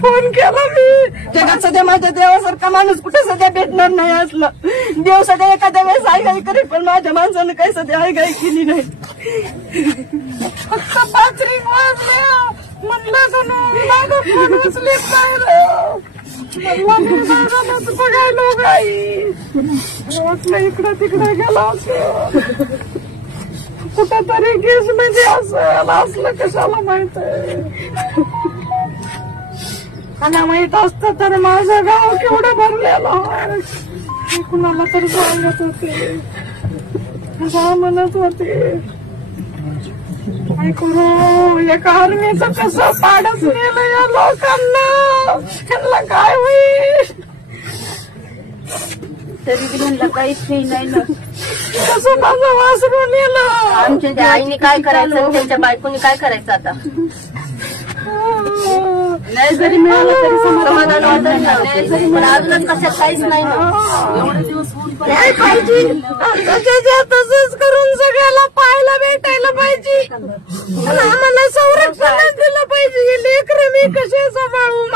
Phone केला मी, जगात सध्या माझ्या देवासारखा माणूस कुठे सध्या भेटणार नाही असलं. देव सध्या एखाद्या वेळेस आई करेल, पण माझ्या माणसानं काही सध्या आई केली नाही. फक्त 5 रिंग वाजल्या, म्हणलं माझा फोन उचलीत नाही बघायलो गाई वाटलं इकडं तिकडं गेला असं, कुठंतरी केस मध्ये असलं कशाला माहित आहे. मला माहित असतं तर माझं गाव केवढं भरलेलं. कुणाला तर सांगत होते, म्हणत होते काय करू, एका आर्मीचं कसं पाडच नेलं या लोकांना, त्यांना काय होईल. तरी बी म्हणलं काहीच नाही ना. कसं माझं वासरू नेलं. आमच्या त्या आईने काय करायचं, त्यांच्या बायकोनी काय करायचं आता. नाही जरी मिळालं तरी समाधान वाटत नाही, पण अजूनच कशात काहीच नाही ना. एवढे दिवस काय पाहिजे, तसंच करून सगळ्याला पाहायला भेटायला पाहिजे, आम्हाला संरक्षण दिलं पाहिजे. लेकरं मी कसे सांभाळू.